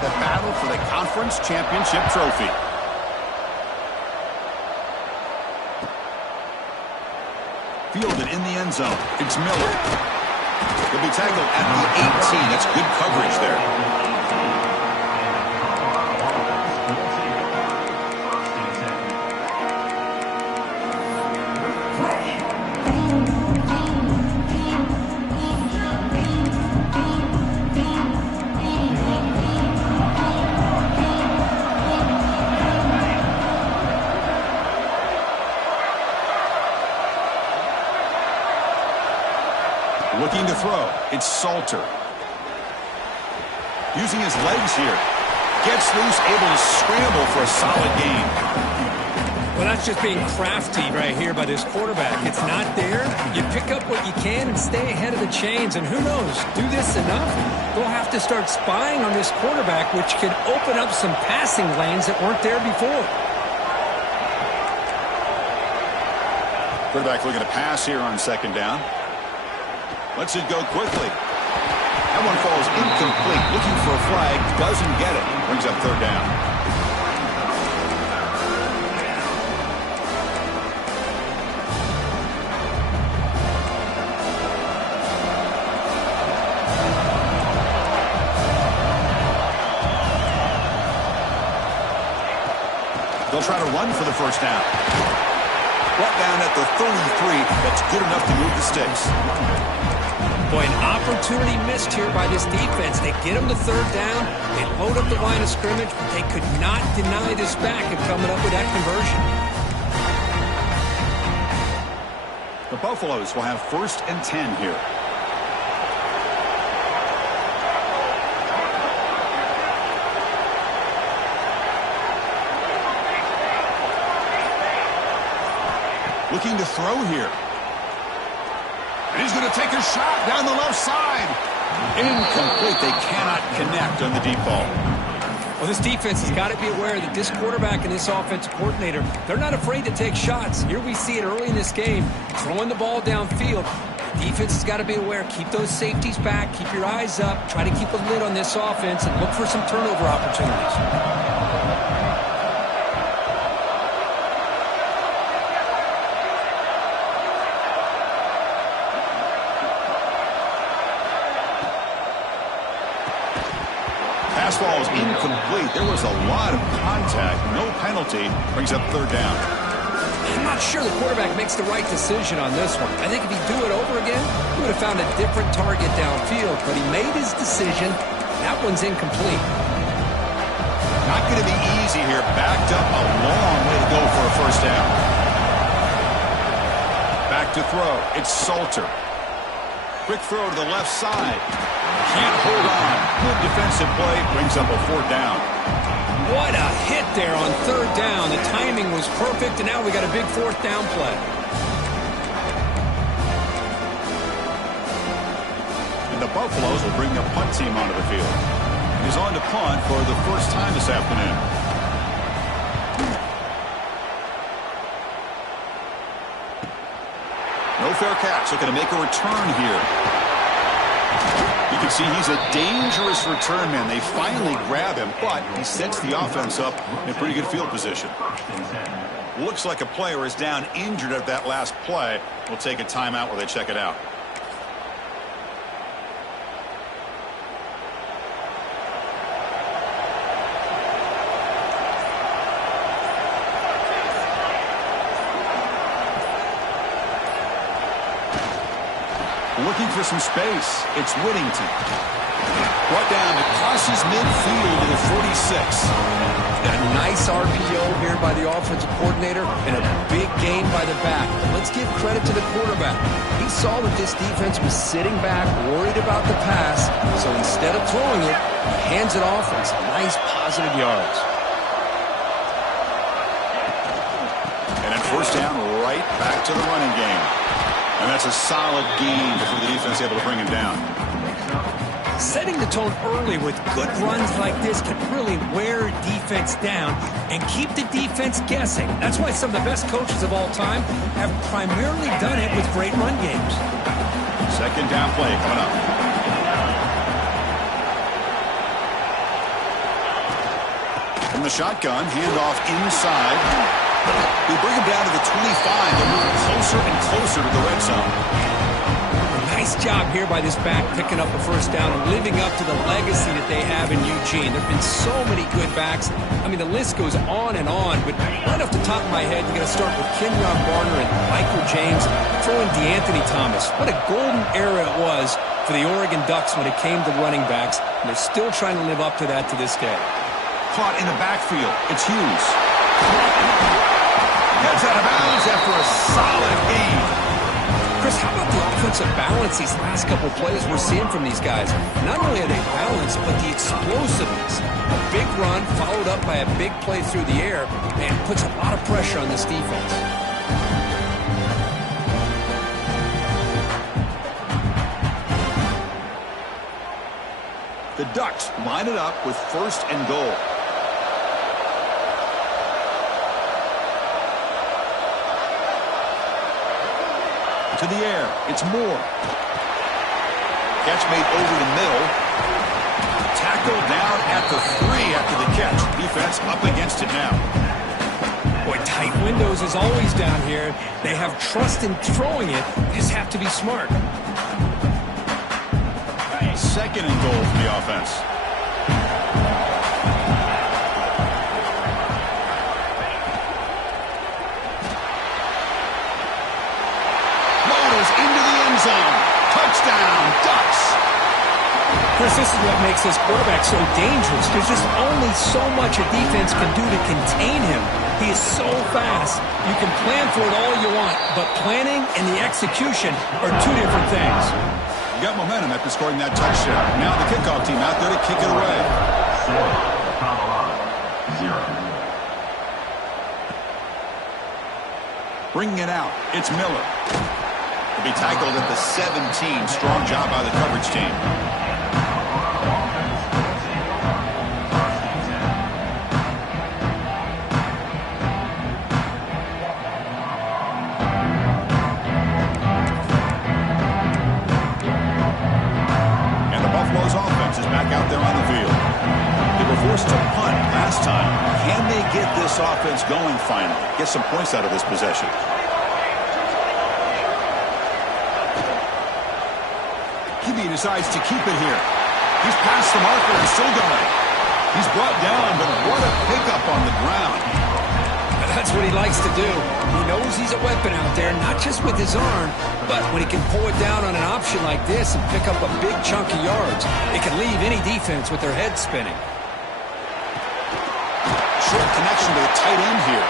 the battle for the conference championship trophy. Fielded in the end zone. It's Miller. He'll be tackled at the 18. That's good coverage there. Looking to throw. It's Salter. Using his legs here. Gets loose, able to scramble for a solid gain. Well, that's just being crafty right here by this quarterback. It's not there. You pick up what you can and stay ahead of the chains. And who knows, do this enough, they'll have to start spying on this quarterback, which could open up some passing lanes that weren't there before. Quarterback looking to pass here on second down. Lets it go quickly. That one falls incomplete. Looking for a flag. Doesn't get it. Brings up third down. They'll try to run for the first down. Brought down at the 33. That's good enough to move the sticks. Boy, an opportunity missed here by this defense. They get them to third down. They load up the line of scrimmage, but they could not deny this back and coming up with that conversion. The Buffaloes will have 1st and 10 here. Looking to throw here. And he's going to take a shot down the left side. Incomplete. They cannot connect on the deep ball. Well, this defense has got to be aware that this quarterback and this offensive coordinator, they're not afraid to take shots. Here we see it early in this game, throwing the ball downfield. The defense has got to be aware. Keep those safeties back. Keep your eyes up. Try to keep a lid on this offense and look for some turnover opportunities. Ball is incomplete. There was a lot of contact. No penalty. Brings up third down. I'm not sure the quarterback makes the right decision on this one. I think if he'd do it over again, he would have found a different target downfield. But he made his decision. That one's incomplete. Not going to be easy here. Backed up a long way to go for a first down. Back to throw. It's Salter. Quick throw to the left side. Can't hold on. Good defensive play. Brings up a fourth down. What a hit there on third down. The timing was perfect, and now we got a big fourth down play. And the Buffaloes will bring the punt team onto the field. He's on to punt for the first time this afternoon. No fair catch. Looking to make a return here. You can see he's a dangerous return man. They finally grab him, but he sets the offense up in pretty good field position. Looks like a player is down injured at that last play. We'll take a timeout while they check it out. Looking for some space. It's Whittington. Brought down across his midfield to the 46. A nice RPO here by the offensive coordinator and a big gain by the back. But let's give credit to the quarterback. He saw that this defense was sitting back, worried about the pass. So instead of throwing it, he hands it off and some nice positive yards. And then first down, right back to the running game. And that's a solid gain before the defense able to bring him down. Setting the tone early with good runs like this can really wear a defense down and keep the defense guessing. That's why some of the best coaches of all time have primarily done it with great run games. Second down play coming up. From the shotgun, handoff inside. We bring him down to the 25. They're moving closer and closer to the red zone. Nice job here by this back, picking up a first down and living up to the legacy that they have in Eugene. There have been so many good backs. I mean, the list goes on and on, but right off the top of my head, you're going to start with Kenyon Barner and Michael James, throwing DeAnthony Thomas. What a golden era it was for the Oregon Ducks when it came to running backs, and they're still trying to live up to that to this day. Caught in the backfield. It's Hughes. Gets out of bounds after a solid gain. Chris, how about the offensive balance these last couple plays we're seeing from these guys? Not only are they balanced, but the explosiveness. A big run followed up by a big play through the air, man, puts a lot of pressure on this defense. The Ducks line it up with 1st and goal. To the air. It's Moore. Catch made over the middle. Tackled down at the 3 after the catch. Defense up against it now. Boy, tight windows is always down here. They have trust in throwing it. They just have to be smart. 2nd and goal for the offense. Into the end zone. Touchdown, Ducks. Chris, this is what makes this quarterback so dangerous. There's just only so much a defense can do to contain him. He is so fast. You can plan for it all you want, but planning and the execution are two different things. You got momentum after scoring that touchdown. Now the kickoff team out there to kick it away. 0. Bringing it out. It's Miller. To be tackled at the 17. Strong job by the coverage team. And the Buffalo's offense is back out there on the field. They were forced to punt last time. Can they get this offense going finally? Get some points out of this possession. He decides to keep it here. He's past the marker and still going. He's brought down, but what a pickup on the ground. That's what he likes to do. He knows he's a weapon out there, not just with his arm, but when he can pull it down on an option like this and pick up a big chunk of yards, it can leave any defense with their head spinning. Short connection to the tight end here.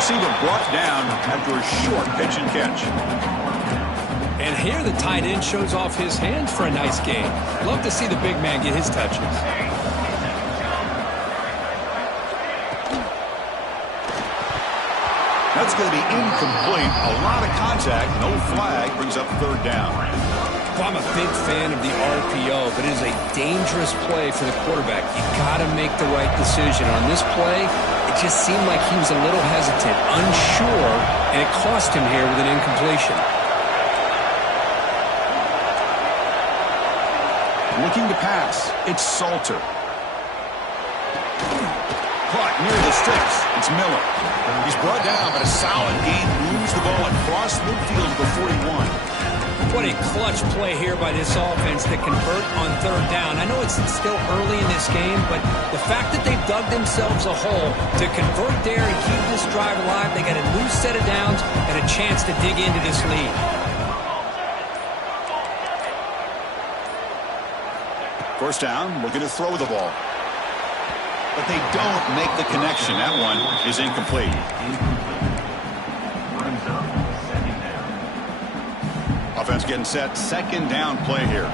Receiver brought down after a short pitch and catch. And here the tight end shows off his hands for a nice game. Love to see the big man get his touches. That's going to be incomplete. A lot of contact. No flag. Brings up 3rd down. Well, I'm a big fan of the RPO, but it is a dangerous play for the quarterback. You got to make the right decision. On this play, it just seemed like he was a little hesitant, unsure, and it cost him here with an incompletion. Looking to pass. It's Salter. Caught near the sticks. It's Miller. He's brought down, but a solid gain. Moves the ball across midfield to the 41. What a clutch play here by this offense to convert on 3rd down. I know it's still early in this game, but the fact that they've dug themselves a hole to convert there and keep this drive alive, they got a new set of downs and a chance to dig into this lead. First down, looking to throw the ball. But they don't make the connection. That one is incomplete. Offense getting set. 2nd down play here.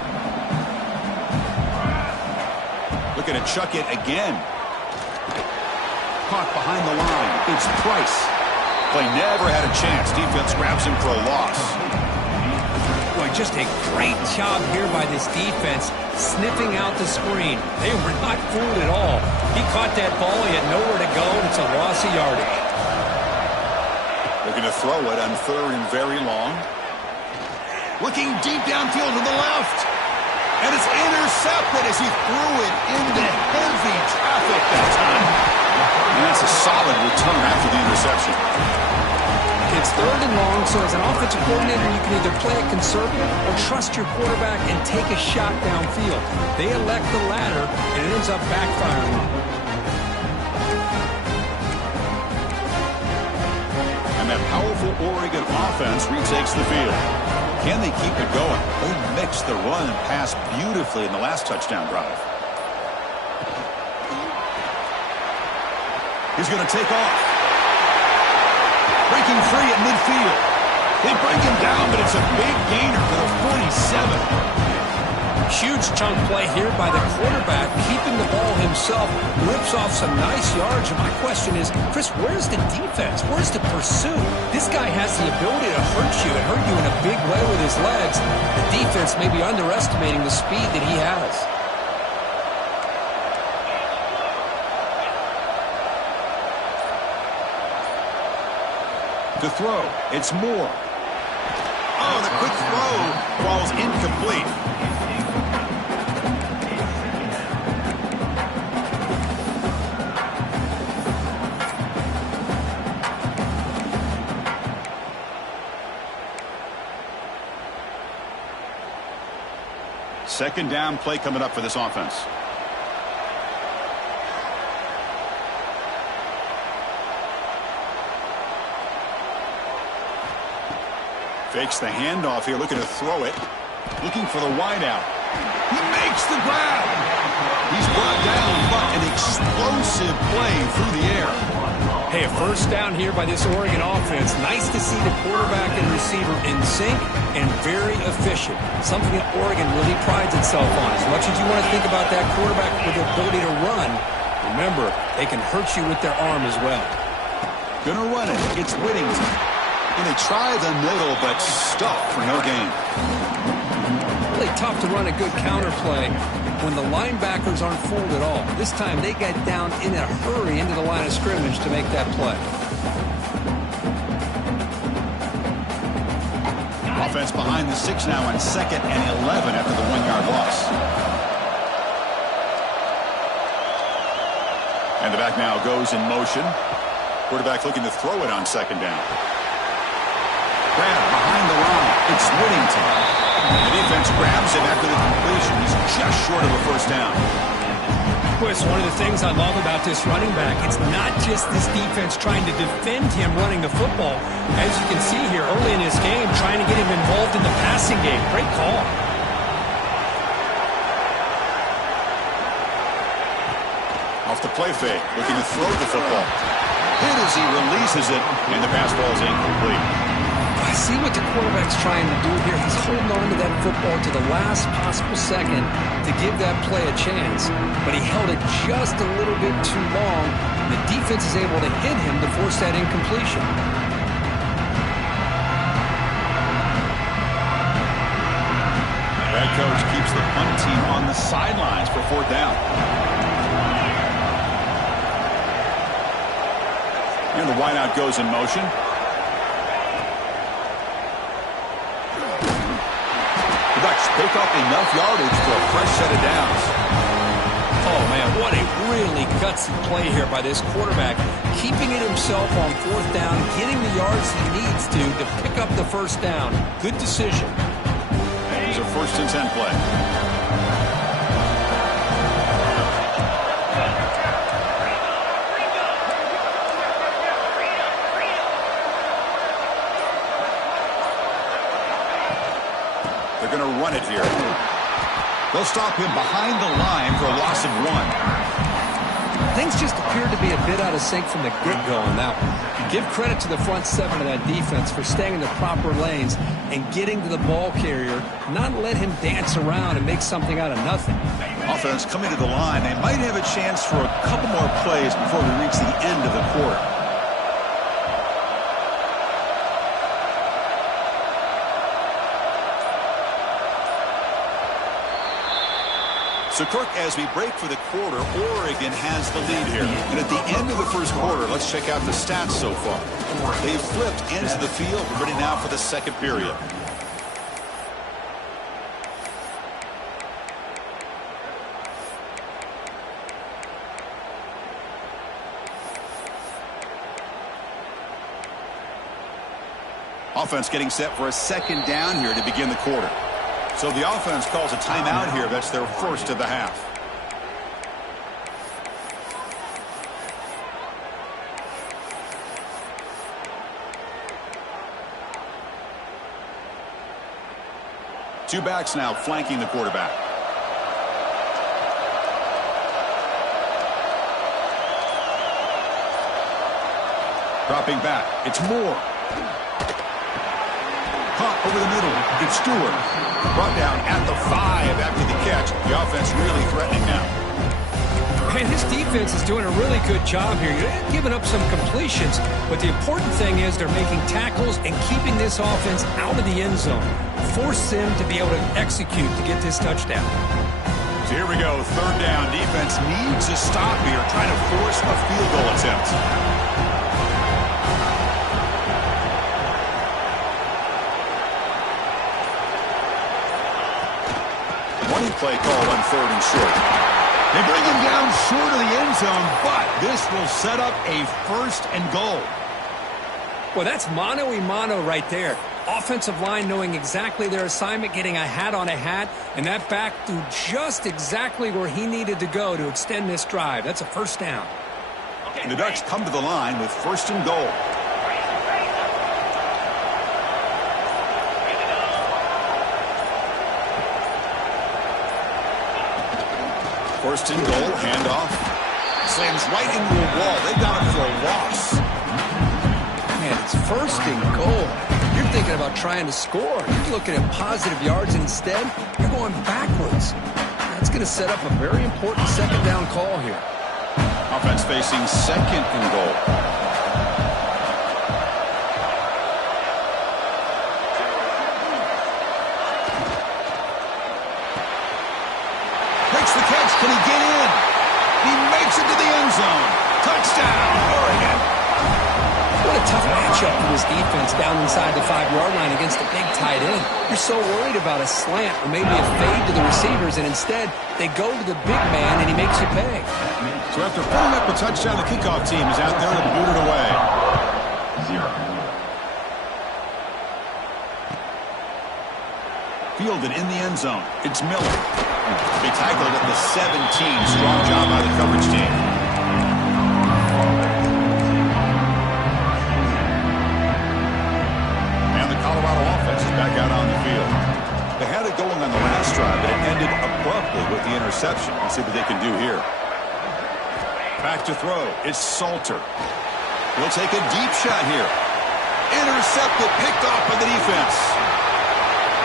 Looking to chuck it again. Caught behind the line. It's Price. Play never had a chance. Defense grabs him for a loss. Boy, just a great job here by this defense, sniffing out the screen. They were not fooled at all. He caught that ball. He had nowhere to go, and it's a loss of yardage. Looking to throw it on 3rd and very long. Looking deep downfield to the left. And it's intercepted as he threw it into heavy traffic that time. And that's a solid return after the interception. It's 3rd and long, so as an offensive coordinator, you can either play it conservative or trust your quarterback and take a shot downfield. They elect the latter, and it ends up backfiring on them. And that powerful Oregon offense retakes the field. Can they keep it going? They mixed the run and pass beautifully in the last touchdown drive. He's going to take off. Breaking free at midfield. They break him down, but it's a big gainer for the 47. Huge chunk play here by the quarterback, keeping the ball himself, rips off some nice yards. And my question is, Chris, where's the defense? Where's the pursuit? This guy has the ability to hurt you and hurt you in a big way with his legs. The defense may be underestimating the speed that he has. To throw, it's Moore. Oh, the quick throw falls incomplete. Second down play coming up for this offense. Fakes the handoff here, looking to throw it. Looking for the wideout. He makes the grab. He's brought down, but an explosive play through the air. Hey, a first down here by this Oregon offense. Nice to see the quarterback and receiver in sync and very efficient. Something that Oregon really prides itself on. As much as you want to think about that quarterback with the ability to run, remember, they can hurt you with their arm as well. Gonna run it. It's Whittington. And they try the middle, but stuck for no gain. Really tough to run a good counter play when the linebackers aren't fooled at all. This time they got down in a hurry into the line of scrimmage to make that play. Offense behind the 6 now on 2nd and 11 after the 1-yard loss. And the back now goes in motion. Quarterback looking to throw it on 2nd down. Grab behind the line. It's Whittington. The defense grabs him after the completion. He's just short of a first down. Chris, one of the things I love about this running back, it's not just this defense trying to defend him running the football. As you can see here early in this game, trying to get him involved in the passing game. Great call. Off the play fake, looking to throw the football. Hit as he releases it, and the pass ball is incomplete. I see what the quarterback's trying to do here. He's holding on to that football to the last possible second to give that play a chance. But he held it just a little bit too long. The defense is able to hit him to force that incompletion. The head coach keeps the punt team on the sidelines for 4th down. And the wideout goes in motion. The Ducks pick up enough yardage for a fresh set of downs. Oh, man, what a really gutsy play here by this quarterback. Keeping it himself on 4th down, getting the yards he needs to pick up the first down. Good decision. Here's a 1st and 10 play. They're going to run it here. They'll stop him behind the line for a loss of 1. Things just appeared to be a bit out of sync from the get-go on that one. Give credit to the front 7 of that defense for staying in the proper lanes and getting to the ball carrier, not let him dance around and make something out of nothing. Offense coming to the line. They might have a chance for a couple more plays before we reach the end of the quarter. So, Kirk, as we break for the quarter, Oregon has the lead here. And at the end of the first quarter, let's check out the stats so far. They've flipped into the field, ready now for the second period. Offense getting set for a second down here to begin the quarter. So the offense calls a timeout here. That's their first of the half. Two backs now flanking the quarterback. Dropping back. It's Moore. Pump over the middle. It's Stewart. Brought down at the 5 after the catch. The offense really threatening now. Man, this defense is doing a really good job here. You're giving up some completions, but the important thing is they're making tackles and keeping this offense out of the end zone. Force them to be able to execute to get this touchdown. So here we go. Third down. Defense needs a stop here, trying to force a field goal attempt. Running play called on 3rd and short. They bring him down short of the end zone, but this will set up a 1st and goal. Well, that's mano-a-mano right there. Offensive line knowing exactly their assignment, getting a hat on a hat, and that back threw just exactly where he needed to go to extend this drive. That's a 1st down. And the Ducks come to the line with 1st and goal. First and goal, handoff. Slams right into a wall. They got him for a loss. Man, it's 1st and goal. You're thinking about trying to score. You're looking at positive yards, and instead, you're going backwards. That's going to set up a very important 2nd down call here. Offense facing 2nd and goal. Makes the catch. Can he get in? He makes it to the end zone. Touchdown, Oregon. What a tough matchup for this defense down inside the 5-yard line against a big tight end. You're so worried about a slant or maybe a fade to the receivers, and instead they go to the big man and he makes you pay. So after pulling up a touchdown, the kickoff team is out there to boot it away. 0. Fielded in the end zone. It's Miller. They tackled at the 17. Strong job by the coverage team. And the Colorado offense is back out on the field. They had it going on the last drive, but it ended abruptly with the interception. Let's see what they can do here. Back to throw. It's Salter. He'll take a deep shot here. Intercepted, picked off by the defense.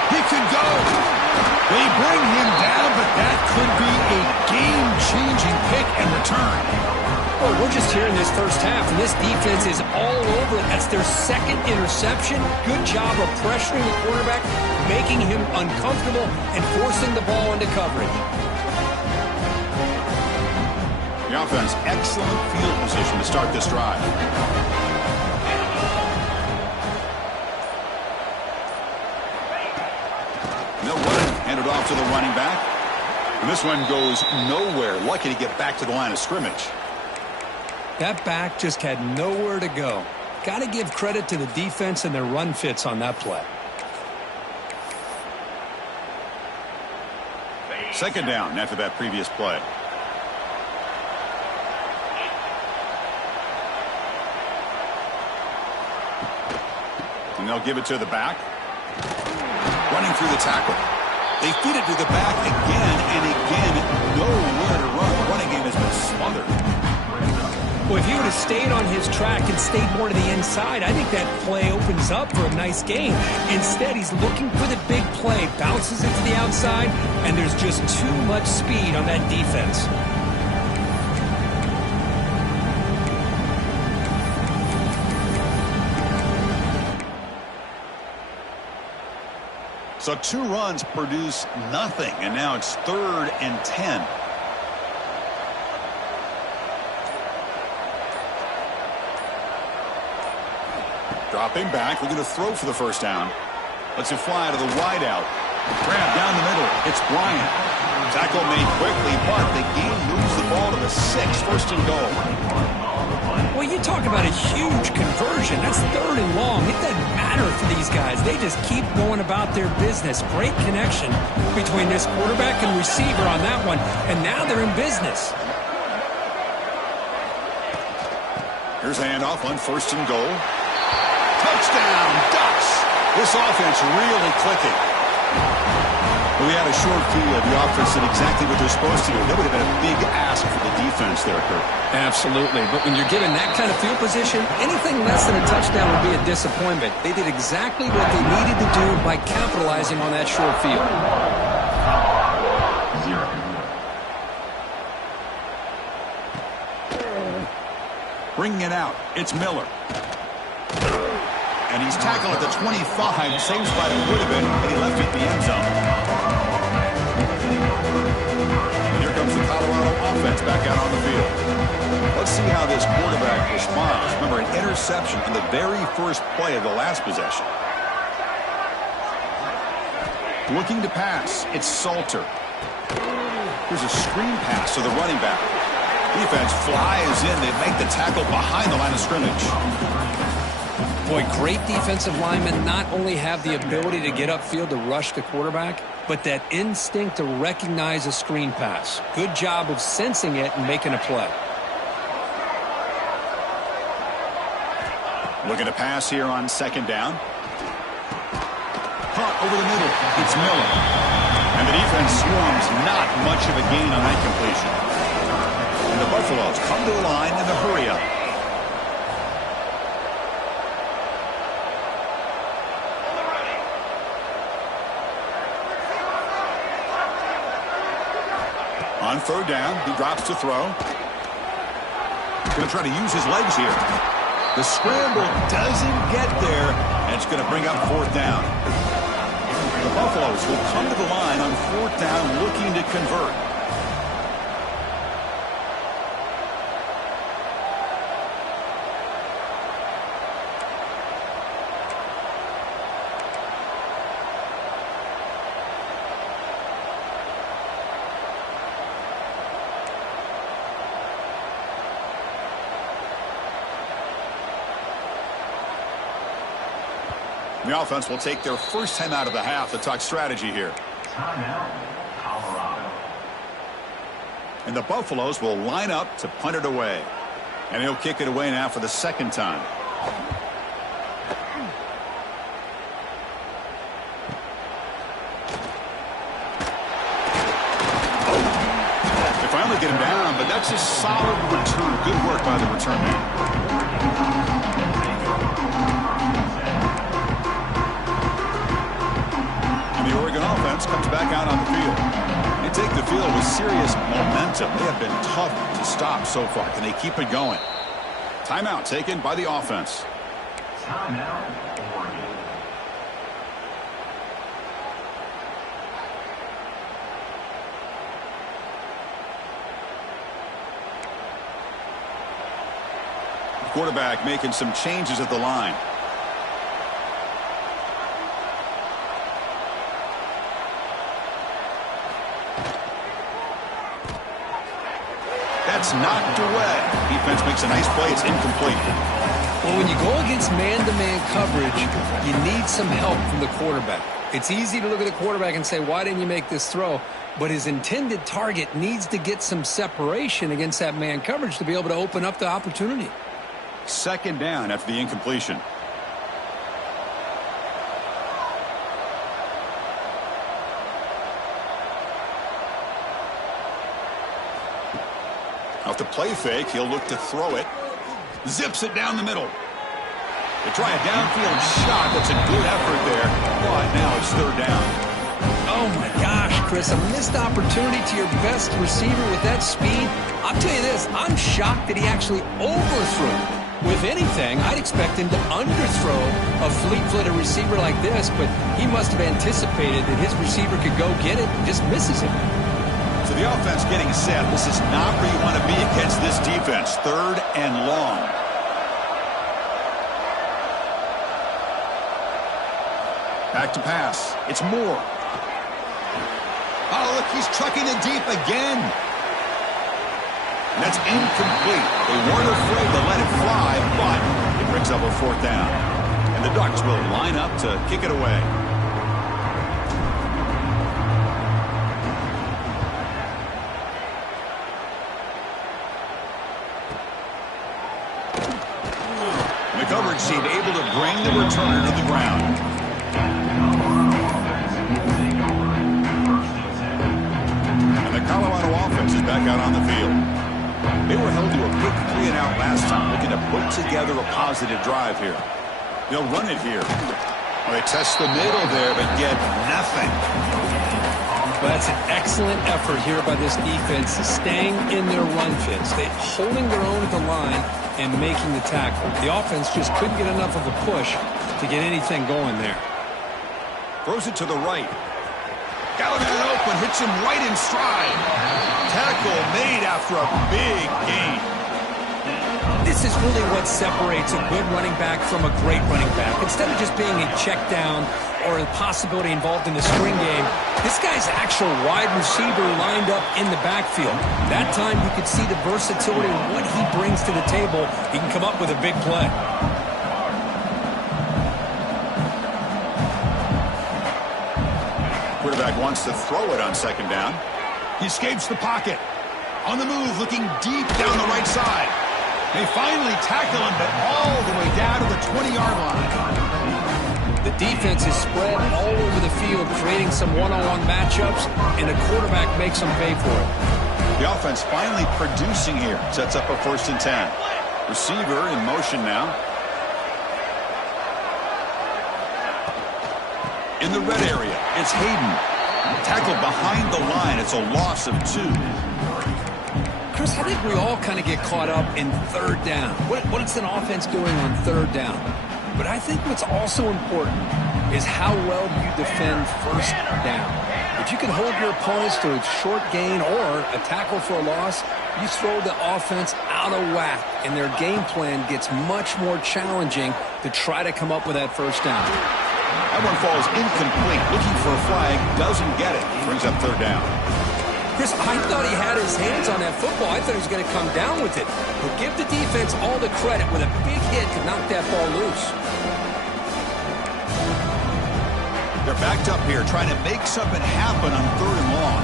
He could go. They bring him down, but that could be a game-changing pick and return. Well, we're just here in this first half, and this defense is all over it. That's their 2nd interception. Good job of pressuring the quarterback, making him uncomfortable, and forcing the ball into coverage. The offense, excellent field position to start this drive. They'll run it, hand it off to the running back. And this one goes nowhere. Lucky to get back to the line of scrimmage. That back just had nowhere to go. Got to give credit to the defense and their run fits on that play. 2nd down after that previous play. And they'll give it to the back. Running through the tackle. They feed it to the back again and again. Nowhere to run. The running game has been smothered. Well, if he would have stayed on his track and stayed more to the inside, I think that play opens up for a nice game. Instead, he's looking for the big play, bounces it to the outside, and there's just too much speed on that defense. So 2 runs produce nothing, and now it's 3rd and 10. Dropping back, looking to throw for the 1st down. Lets it fly to the wideout. Grab down the middle. It's Bryant. Tackle made quickly, but the game moves the ball to the 6. 1st and goal. Well, you talk about a huge conversion. That's 3rd and long. It doesn't matter for these guys. They just keep going about their business. Great connection between this quarterback and receiver on that one. And now they're in business. Here's a handoff on 1st and goal. Touchdown, Ducks. This offense really clicking. We had a short field. The offense did exactly what they're supposed to do. That would have been a big ask for the defense there, Kurt. Absolutely. But when you're given that kind of field position, anything less than a touchdown would be a disappointment. They did exactly what they needed to do by capitalizing on that short field. Bringing it out. It's Miller. And he's tackled at the 25. Same spot it would have been, and he left it in the end zone. And here comes the Colorado offense back out on the field. Let's see how this quarterback responds. Remember, an interception on the very first play of the last possession. Looking to pass. It's Salter. Here's a screen pass to the running back. Defense flies in. They make the tackle behind the line of scrimmage. Boy, great defensive linemen not only have the ability to get upfield to rush the quarterback, but that instinct to recognize a screen pass. Good job of sensing it and making a play. Looking to pass here on 2nd down. Caught over the middle. It's Miller. And the defense swarms. Not much of a gain on that completion. And the Buffaloes come to the line in the hurry-up. On 3rd down, he drops to throw. Going to try to use his legs here. The scramble doesn't get there, and it's going to bring up 4th down. The Buffaloes will come to the line on 4th down looking to convert. The offense will take their first time out of the half to talk strategy here. Timeout, Colorado. And the Buffaloes will line up to punt it away. And he'll kick it away now for the 2nd time. They finally get him down, but that's a solid return. Good work by the return man. The Oregon offense comes back out on the field. They take the field with serious momentum. They have been tough to stop so far. Can they keep it going? Timeout taken by the offense. Timeout, Oregon. The quarterback making some changes at the line. That's knocked away. Defense makes a nice play. It's incomplete. Well, when you go against man-to-man coverage, you need some help from the quarterback. It's easy to look at the quarterback and say, why didn't you make this throw? But his intended target needs to get some separation against that man coverage to be able to open up the opportunity. 2nd down after the incompletion. Off the play fake, he'll look to throw it. Zips it down the middle. They try a downfield shot. That's a good effort there. But now it's 3rd down. Oh, my gosh, Chris. A missed opportunity to your best receiver with that speed. I'll tell you this. I'm shocked that he actually overthrew. With anything, I'd expect him to underthrow a fleet-footed receiver like this. But he must have anticipated that his receiver could go get it and just misses him. So the offense getting set. This is not where you want to be against this defense. 3rd and long. Back to pass. It's Moore. Oh, look, he's trucking it deep again. That's incomplete. They weren't afraid to let it fly, but it brings up a 4th down. And the Ducks will line up to kick it away. The coverage team able to bring the returner to the ground. And the Colorado offense is back out on the field. They were held to a quick 3-and-out last time, looking to put together a positive drive here. They'll run it here. Well, they test the middle there, but get nothing. Well, that's an excellent effort here by this defense, staying in their run fits. They holding their own at the line and making the tackle. The offense just couldn't get enough of a push to get anything going there. Throws it to the right. Got him open, hits him right in stride. Tackle made after a big gain. This is really what separates a good running back from a great running back. Instead of just being a check down or a possibility involved in the screen game, this guy's actual wide receiver lined up in the backfield. That time you could see the versatility of what he brings to the table. He can come up with a big play. Quarterback wants to throw it on 2nd down. He escapes the pocket. On the move, looking deep down the right side. They finally tackle him, but all the way down to the 20-yard line. The defense is spread all over the field, creating some one-on-one matchups, and the quarterback makes them pay for it. The offense finally producing here. Sets up a 1st and 10. Receiver in motion now. In the red area, it's Hayden. Tackled behind the line. It's a loss of 2. Chris, I think we all kind of get caught up in 3rd down. What is an offense doing on 3rd down? But I think what's also important is how well you defend 1st down. If you can hold your opponents to a short gain or a tackle for a loss, you throw the offense out of whack, and their game plan gets much more challenging to try to come up with that 1st down. That one falls incomplete. Looking for a flag, doesn't get it. Brings up 3rd down. Chris, I thought he had his hands on that football. I thought he was going to come down with it. But give the defense all the credit with a big hit to knock that ball loose. They're backed up here, trying to make something happen on 3rd and long.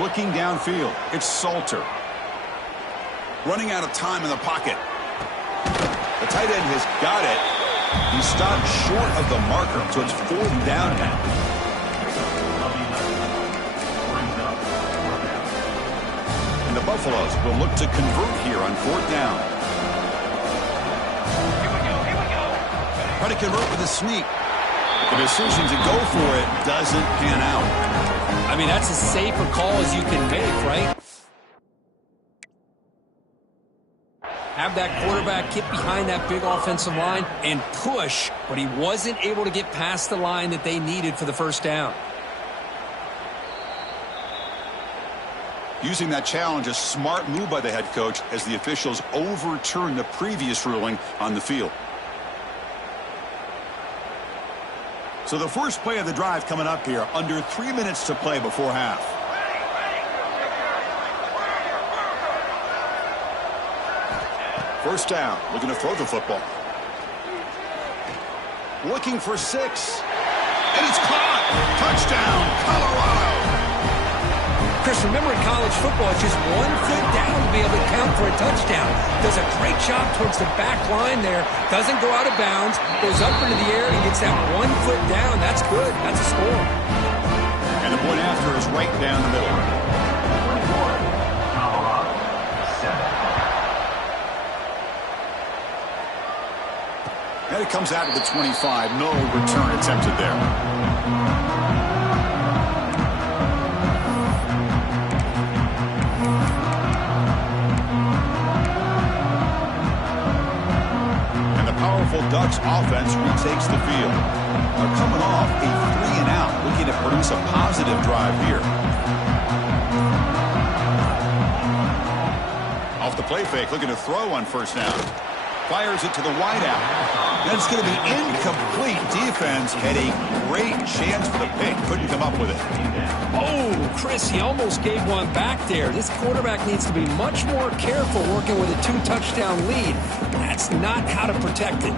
Looking downfield, it's Salter. Running out of time in the pocket. The tight end has got it. He stopped short of the marker, so it's 4th down now. And the Buffaloes will look to convert here on 4th down. Try to convert with a sneak. The decision to go for it doesn't pan out. I mean, that's as safe a call as you can make, right? Have that quarterback get behind that big offensive line and push, but he wasn't able to get past the line that they needed for the 1st down. Using that challenge, a smart move by the head coach as the officials overturn the previous ruling on the field. So the first play of the drive coming up here, under 3 minutes to play before half. First down, looking to throw the football. Looking for 6. And it's caught. Touchdown, Colorado. Chris, remember in college football, it's just 1 foot down to be able to count for a touchdown. Does a great job towards the back line there. Doesn't go out of bounds. Goes up into the air and gets that 1 foot down. That's good. That's a score. And the point after is right down the middle. Colorado, 7. And it comes out of the 25. No return attempted there. Ducks offense retakes the field. They're coming off a 3-and-out, looking to produce a positive drive here. Off the play fake, looking to throw on 1st down. Fires it to the wideout. That's going to be incomplete. Defense had a great chance for the pick. Couldn't come up with it. Oh, Chris, he almost gave one back there. This quarterback needs to be much more careful working with a 2-touchdown lead. That's not how to protect it.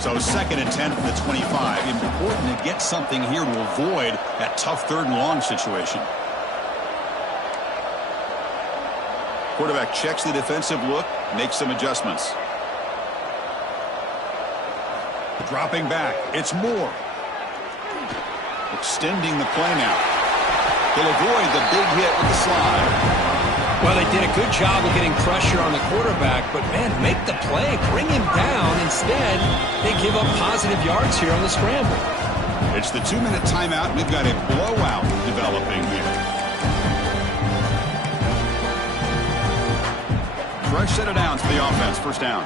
So 2nd and 10 from the 25. Important to get something here to avoid that tough 3rd and long situation. Quarterback checks the defensive look, makes some adjustments. Dropping back, it's Moore. Extending the play now. He'll avoid the big hit with the slide. Well, they did a good job of getting pressure on the quarterback, but, man, make the play. Bring him down. Instead, they give up positive yards here on the scramble. It's the 2-minute timeout. We've got a blowout developing here. Fresh set of downs for the offense. 1st down.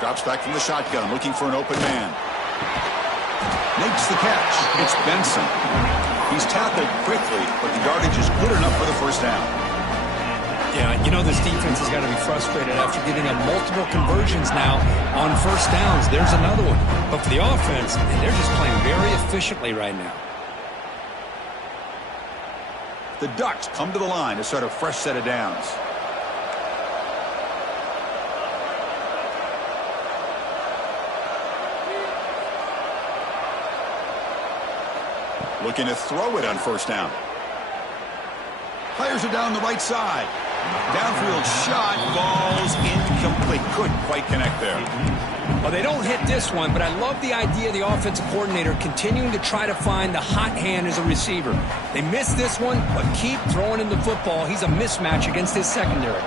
Drops back from the shotgun, looking for an open man. Makes the catch. It's Benson. He's tackled quickly, but the yardage is good enough for the 1st down. Yeah, you know this defense has got to be frustrated after giving up multiple conversions now on 1st downs. There's another one. But for the offense, they're just playing very efficiently right now. The Ducks come to the line to start a fresh set of downs. Looking to throw it on 1st down. Fires it down the right side. Downfield shot falls incomplete. Couldn't quite connect there. Well, they don't hit this one, but I love the idea of the offensive coordinator continuing to try to find the hot hand as a receiver. They missed this one, but keep throwing him the football. He's a mismatch against his secondary.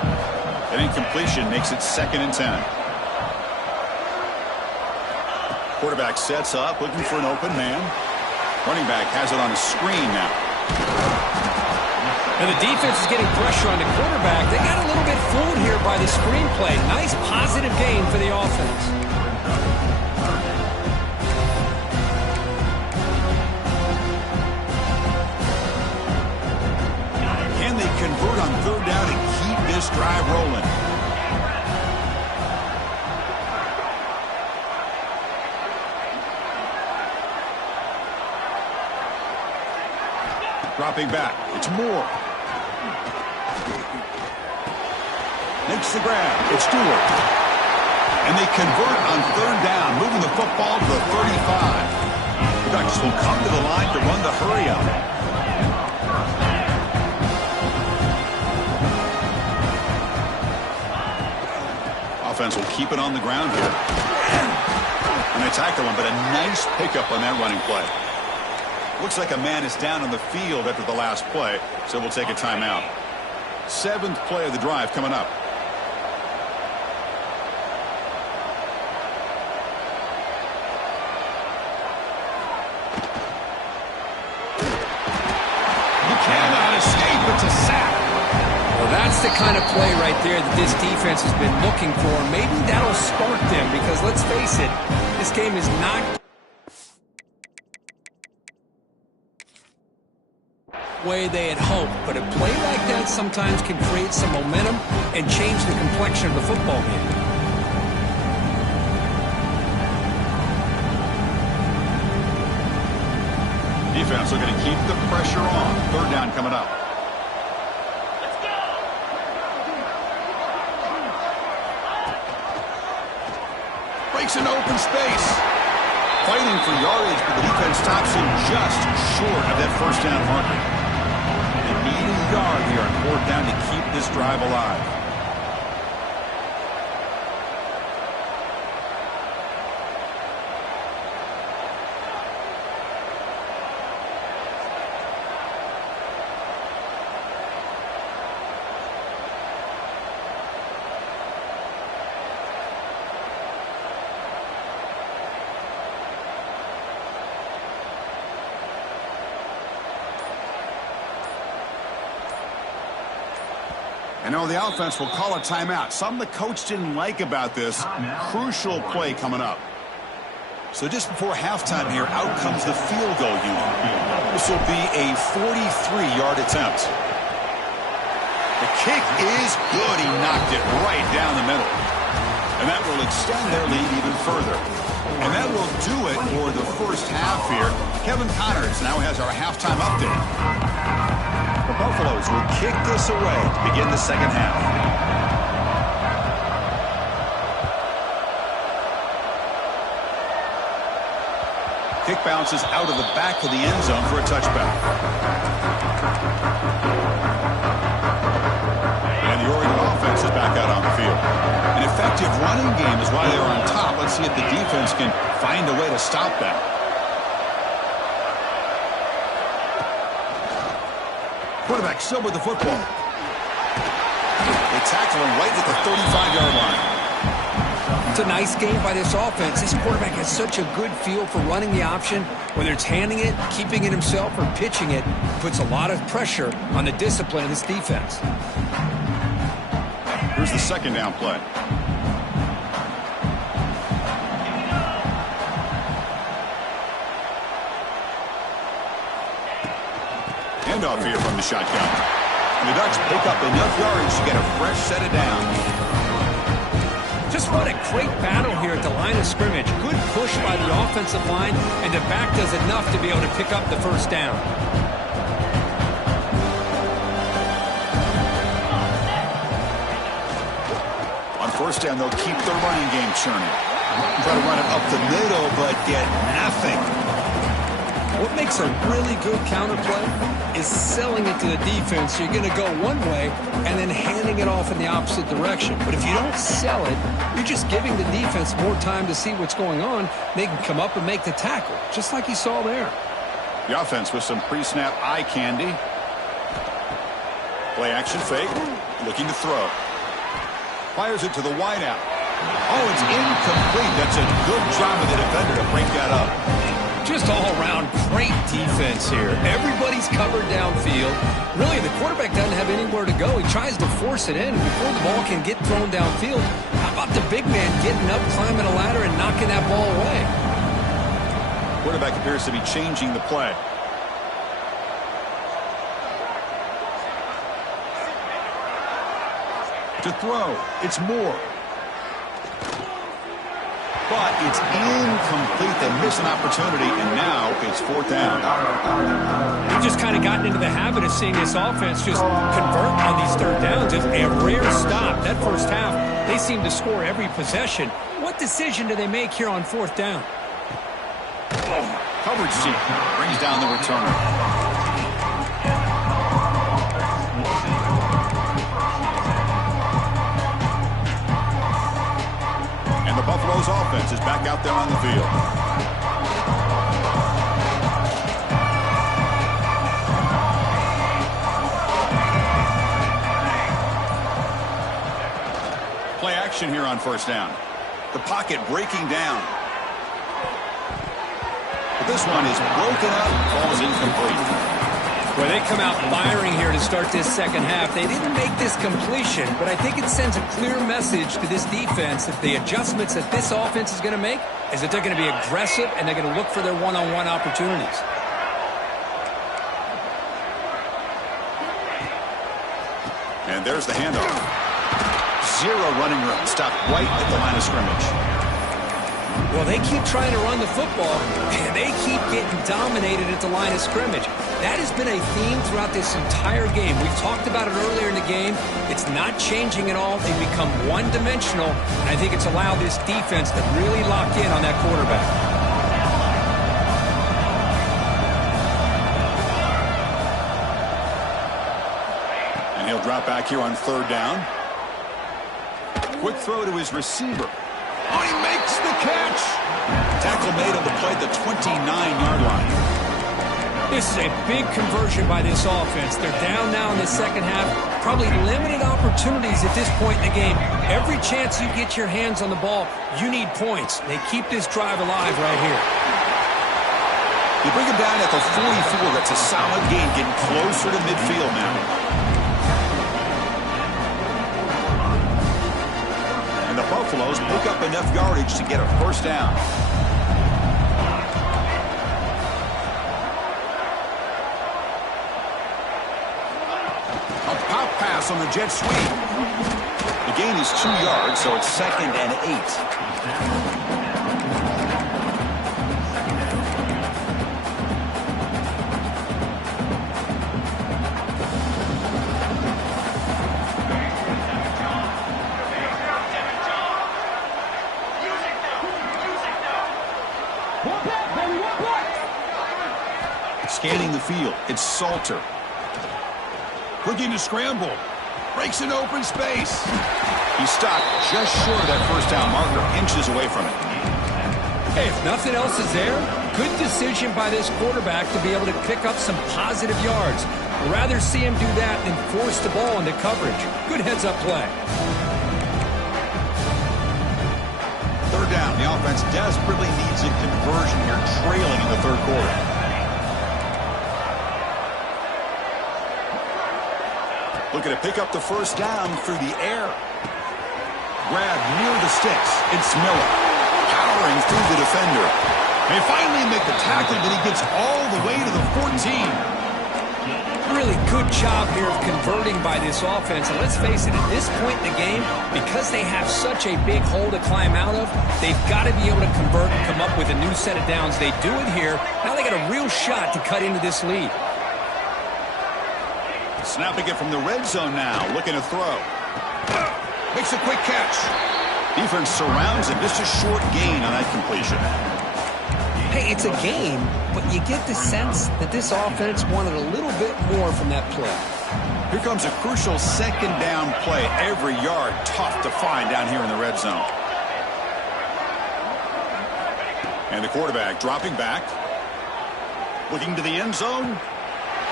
An incompletion makes it 2nd and 10. Quarterback sets up, looking for an open man. Running back has it on a screen now. And the defense is getting pressure on the quarterback. They got a little bit fooled here by the screenplay. Nice positive gain for the offense. Can they convert on 3rd down and keep this drive rolling? Dropping back, it's Moore. Makes the grab, it's Stewart. And they convert on 3rd down, moving the football to the 35. The Ducks will come to the line to run the hurry-up. Offense will keep it on the ground here. And they tackle him, but a nice pickup on that running play. Looks like a man is down on the field after the last play, so we'll take a timeout. 7th play of the drive coming up. You cannot escape. It's a sack. Well, that's the kind of play right there that this defense has been looking for. Maybe that'll spark them because, let's face it, this game is not way they had hoped, but a play like that sometimes can create some momentum and change the complexion of the football game. Defense looking to keep the pressure on. 3rd down coming up. Let's go! Breaks into open space. Fighting for yardage, but the defense stops him just short of that 1st down marker. They need a yard here on 4th down to keep this drive alive. I know the offense will call a timeout. Something the coach didn't like about this. Crucial play coming up. So just before halftime here, out comes the field goal unit. This will be a 43-yard attempt. The kick is good. He knocked it right down the middle. And that will extend their lead even further. And that will do it for the first half here. Kevin Connors now has our halftime update. The Buffaloes will kick this away to begin the second half. Kick bounces out of the back of the end zone for a touchback. And the Oregon offense is back out on the field. An effective running game is why they're on top. Let's see if the defense can find a way to stop that. Quarterback still with the football. They tackle him right at the 35-yard line. It's a nice game by this offense. This quarterback has such a good feel for running the option. Whether it's handing it, keeping it himself, or pitching it, puts a lot of pressure on the discipline of this defense. Here's the second down play. Handoff here from the shotgun. And the Ducks pick up enough yardage to get a fresh set of downs. Just run a great battle here at the line of scrimmage. Good push by the offensive line, and the back does enough to be able to pick up the first down. On first down, they'll keep their running game churning. Try to run it up the middle, but get nothing. What makes a really good counterplay is selling it to the defense. You're going to go one way and then handing it off in the opposite direction. But if you don't sell it, you're just giving the defense more time to see what's going on. They can come up and make the tackle, just like you saw there. The offense with some pre-snap eye candy. Play action fake. Looking to throw. Fires it to the wideout. Oh, it's incomplete. That's a good job of the defender to break that up. Just all-around great defense here. Everybody's covered downfield. Really, the quarterback doesn't have anywhere to go. He tries to force it in before the ball can get thrown downfield. How about the big man getting up, climbing a ladder, and knocking that ball away? Quarterback appears to be changing the play. To throw, it's Moore. But it's incomplete. They miss an opportunity, and now it's fourth down. We've just kind of gotten into the habit of seeing this offense just convert on these third downs. It's a rare stop. That first half, they seem to score every possession. What decision do they make here on fourth down? Coverage team brings down the returner. The Buffaloes offense is back out there on the field. Play action here on first down. The pocket breaking down. But this one is broken up, falls incomplete. Well, they come out firing here to start this second half. They didn't make this completion, but I think it sends a clear message to this defense that the adjustments that this offense is going to make is that they're going to be aggressive and they're going to look for their one-on-one opportunities. And there's the handoff. Zero running room. Stopped right at the line of scrimmage. Well, they keep trying to run the football, and they keep getting dominated at the line of scrimmage. That has been a theme throughout this entire game. We've talked about it earlier in the game. It's not changing at all. They've become one-dimensional, and I think it's allowed this defense to really lock in on that quarterback. And he'll drop back here on third down. Quick throw to his receiver. Oh, he makes the catch. Tackle made on the play at the 29-yard line. This is a big conversion by this offense. They're down now in the second half. Probably limited opportunities at this point in the game. Every chance you get your hands on the ball, you need points. They keep this drive alive right here. You bring him down at the 44. That's a solid gain, getting closer to midfield now. And the Buffaloes pick up enough yardage to get a first down. pass on the jet sweep. The gain is 2 yards, so it's 2nd and 8. Scanning the field, it's Salter. Looking to scramble. Breaks an open space. He stopped just short of that first down marker, inches away from it. Hey, if nothing else is there, good decision by this quarterback to be able to pick up some positive yards. I'd rather see him do that than force the ball into coverage. Good heads-up play. Third down, the offense desperately needs a conversion here, trailing in the third quarter. Looking to pick up the first down through the air. Grab near the sticks. It's Miller. Powering through the defender. They finally make the tackle, but he gets all the way to the 14. Really good job here of converting by this offense. And let's face it, at this point in the game, because they have such a big hole to climb out of, they've got to be able to convert and come up with a new set of downs. They do it here. Now they got a real shot to cut into this lead. Snapping it from the red zone now, looking to throw. Makes a quick catch. Defense surrounds him, just a short gain on that completion. Hey, it's a game, but you get the sense that this offense wanted a little bit more from that play. Here comes a crucial second down play. Every yard tough to find down here in the red zone. And the quarterback dropping back. Looking to the end zone.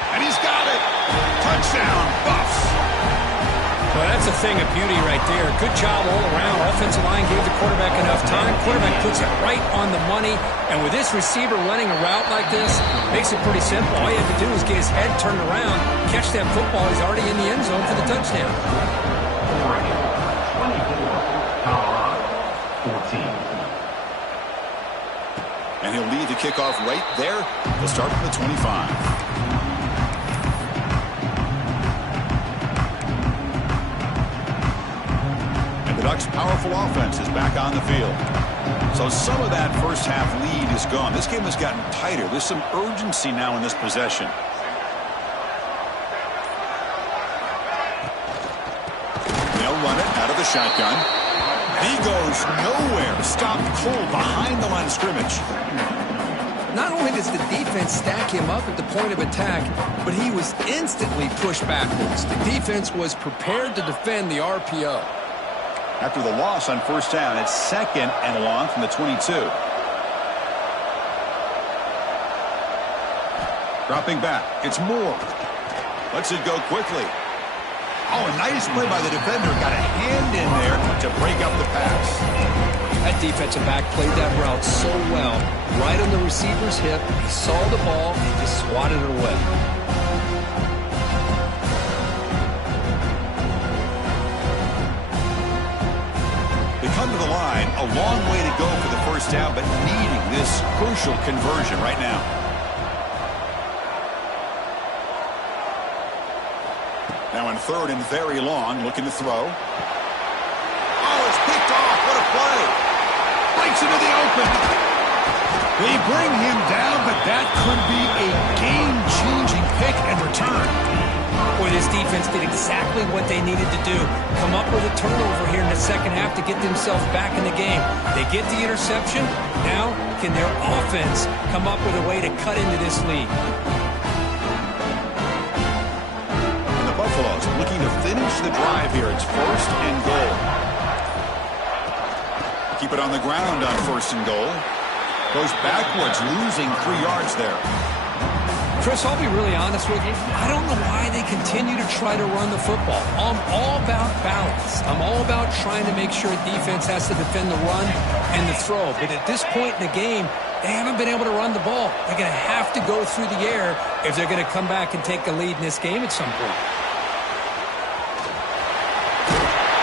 And he's got it. Touchdown, Buffs. Well, that's a thing of beauty right there. Good job all around. Offensive line gave the quarterback enough time. Quarterback puts it right on the money. And with this receiver running a route like this, makes it pretty simple. All you have to do is get his head turned around, catch that football. He's already in the end zone for the touchdown. Oregon, 24, Colorado, 14. And he'll lead the kickoff right there. He'll start from the 25. The Ducks' powerful offense is back on the field. So some of that first half lead is gone. This game has gotten tighter. There's some urgency now in this possession. They'll run it out of the shotgun. He goes nowhere. Stopped cold behind the line of scrimmage. Not only does the defense stack him up at the point of attack, but he was instantly pushed backwards. The defense was prepared to defend the RPO. After the loss on first down, it's 2nd and long from the 22. Dropping back, it's Moore. Lets it go quickly. Oh, a nice play by the defender. Got a hand in there to break up the pass. That defensive back played that route so well. Right on the receiver's hip, he saw the ball and just swatted it away. Come to the line, a long way to go for the first down, but needing this crucial conversion right now. Now in 3rd and very long, looking to throw. Oh, it's picked off. What a play. Breaks into the open. They bring him down, but that could be a game-changing pick and return. Boy, this defense did exactly what they needed to do. Come up with a turnover here in the second half to get themselves back in the game. They get the interception. Now, can their offense come up with a way to cut into this lead? And the Buffaloes looking to finish the drive here. It's 1st and goal. Keep it on the ground on 1st and goal. Goes backwards, losing 3 yards there. Chris, I'll be really honest with you. I don't know why they continue to try to run the football. I'm all about balance. I'm all about trying to make sure defense has to defend the run and the throw. But at this point in the game, they haven't been able to run the ball. They're going to have to go through the air if they're going to come back and take a lead in this game at some point.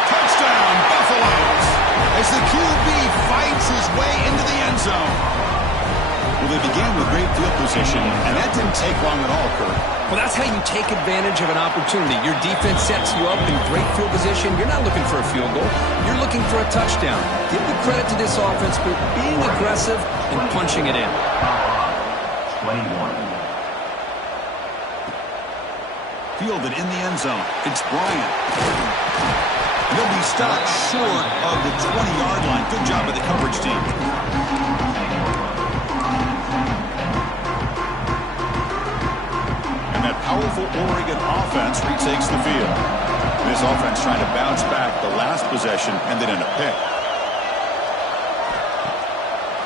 Touchdown, Buffaloes! As the QB fights his way into the end zone. Well, they began with great field position, and that didn't take long at all, Kurt. Well, that's how you take advantage of an opportunity. Your defense sets you up in great field position. You're not looking for a field goal. You're looking for a touchdown. Give the credit to this offense for being aggressive and punching it in. 21. Fielded in the end zone. It's Bryant. And they'll be stopped short of the 20-yard line. Good job by the coverage team. And that powerful Oregon offense retakes the field. This offense trying to bounce back the last possession, ended in a pick.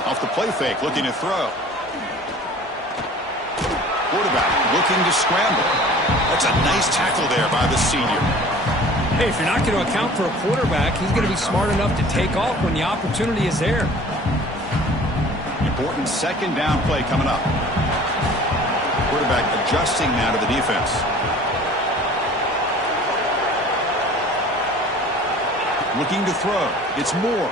Off the play fake, looking to throw. Quarterback looking to scramble. That's a nice tackle there by the senior. Hey, if you're not going to account for a quarterback, he's going to be smart enough to take off when the opportunity is there. Important second down play coming up. Quarterback adjusting now to the defense. Looking to throw. It's Moore.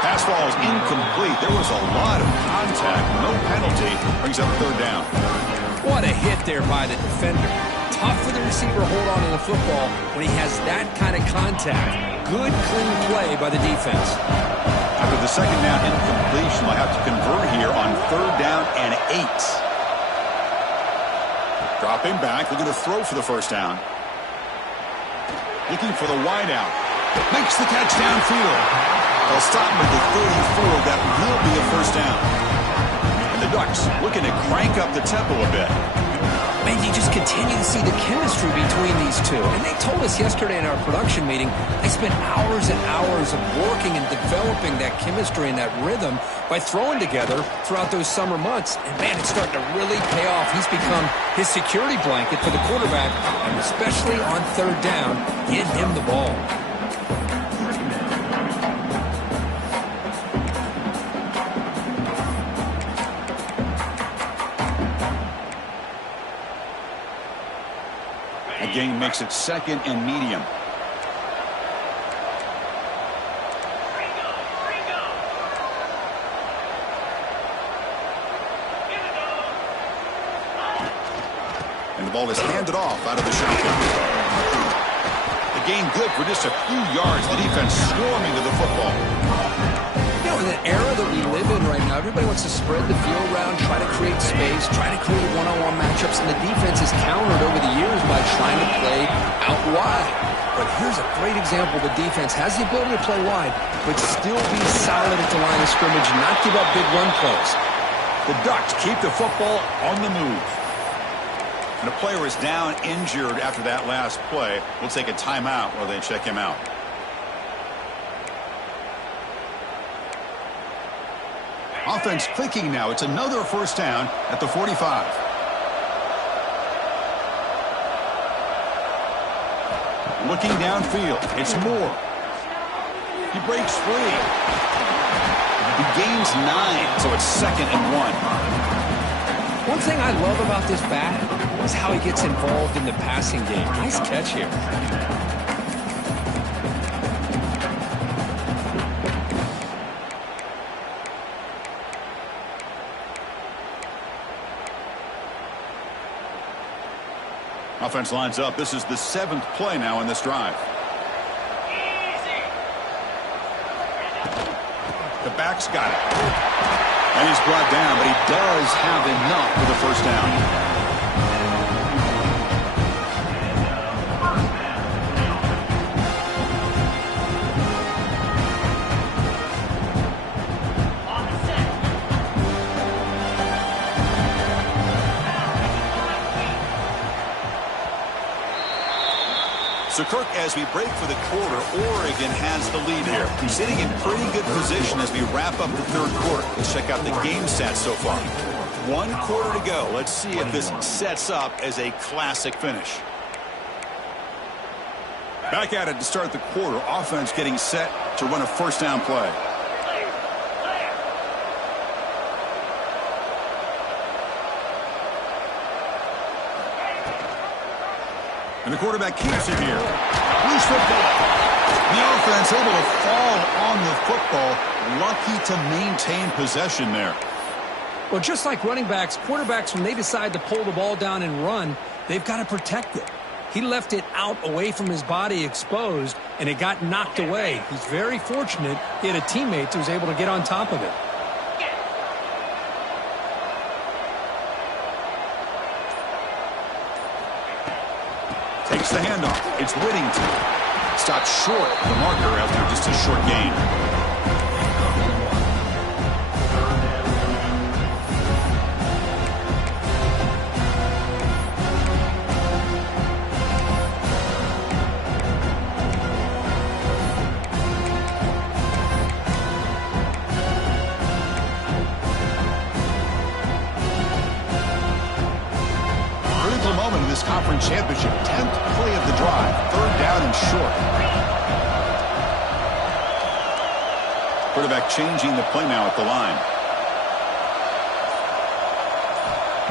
Pass ball is incomplete. There was a lot of contact. No penalty. Brings up third down. What a hit there by the defender. Tough for the receiver to hold on to the football when he has that kind of contact. Good, clean play by the defense. After the second down incompletion, they'll have to convert here on third down and 8. Dropping back, looking to throw for the first down. Looking for the wideout. Makes the catch downfield. They'll stop him at the 34. That will be a first down. And the Ducks looking to crank up the tempo a bit. Man, you just continue to see the chemistry between these two. And they told us yesterday in our production meeting, they spent hours and hours of working and developing that chemistry and that rhythm by throwing together throughout those summer months. And man, it's starting to really pay off. He's become his security blanket for the quarterback, and especially on third down, get him the ball. Game makes it second and medium. And the ball is handed off out of the shotgun. The gain good for just a few yards. The defense swarming to the football. You know, in the era that we live in right now, everybody wants to spread the field around, try to create space, try to create one-on-one matchups, and the defense has countered over the years by trying to play out wide. But here's a great example. The defense has the ability to play wide, but still be solid at the line of scrimmage, not give up big run plays. The Ducks keep the football on the move. And a player is down injured after that last play. We'll take a timeout while they check him out. Offense clicking now. It's another first down at the 45. Looking downfield. It's Moore. He breaks free. He gains 9, so it's second and 1. One thing I love about this back is how he gets involved in the passing game. Nice catch here. Offense lines up. This is the 7th play now in this drive. The back's got it. And he's brought down, but he does have enough for the first down. So, Kirk, as we break for the quarter, Oregon has the lead here. Sitting in pretty good position as we wrap up the third quarter. Let's check out the game stats so far. 1 quarter to go. Let's see if this sets up as a classic finish. Back at it to start the quarter. Offense getting set to run a first down play. And the quarterback keeps it here. Loose football. The offense able to fall on the football. Lucky to maintain possession there. Well, just like running backs, quarterbacks, when they decide to pull the ball down and run, they've got to protect it. He left it out away from his body exposed, and it got knocked away. He's very fortunate he had a teammate who was able to get on top of it. Takes the handoff. It's Whittington. Stopped short of the marker after just a short gain. Critical moment in this conference championship. 10th play of the drive. 3rd down and short. Quarterback changing the play now at the line.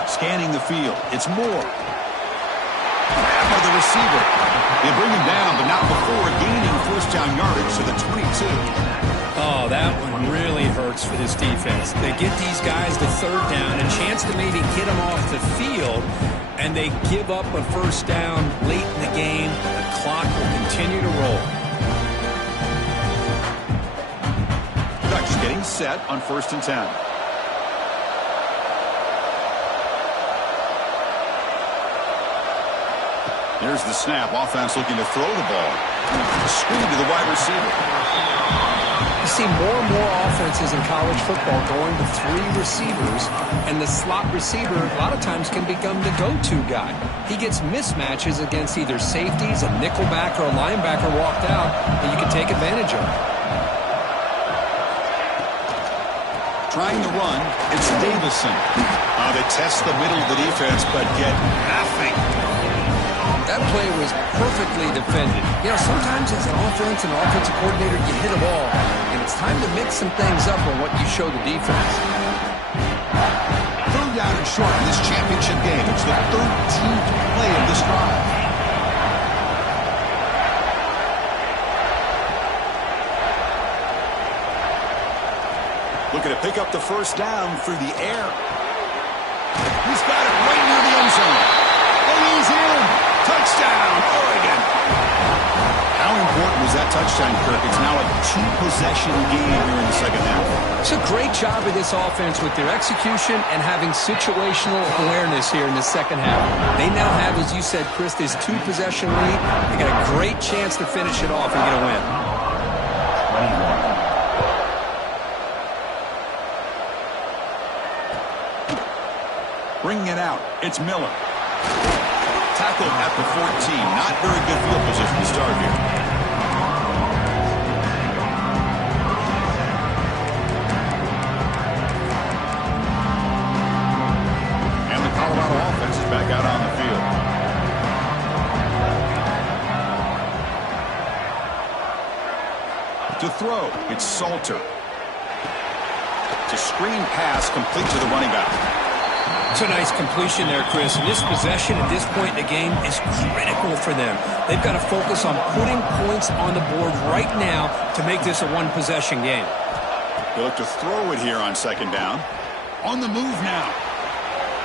Scanning the field. It's Moore. Grab by the receiver. They bring him down, but not before gaining first down yardage to the 22. Oh, that one really hurts for this defense. They get these guys to 3rd down, a chance to maybe get them off the field, and they give up a first down late in the game. The clock will continue to roll. Ducks getting set on 1st and 10. There's the snap. Offense looking to throw the ball. Screen to the wide receiver. You see more and more offenses in college football going to 3 receivers, and the slot receiver a lot of times can become the go-to guy. He gets mismatches against either safeties, a nickelback, or a linebacker walked out, and you can take advantage of it. Trying to run, it's Davison. They test the middle of the defense, but get nothing. That play was perfectly defended. You know, sometimes as an offense and offensive coordinator, you hit a ball, and it's time to mix some things up on what you show the defense. 3rd down and short in this championship game. It's the 13th play of this drive. Looking to pick up the first down through the air. He's got it right near the end zone. And he's in. Touchdown, Oregon. How important was that touchdown, Kirk? It's now a 2-possession game here in the second half. It's a great job of this offense with their execution and having situational awareness here in the second half. They now have, as you said, Chris, this 2-possession lead. They got a great chance to finish it off and get a win. 21. Bringing it out, it's Miller. Tackled at the 14. Not very good field position to start here. And the Colorado offense is back out on the field. To throw, it's Salter. To screen pass, complete to the running back. It's a nice completion there, Chris. And this possession at this point in the game is critical for them. They've got to focus on putting points on the board right now to make this a 1-possession game. They look to throw it here on 2nd down. On the move now.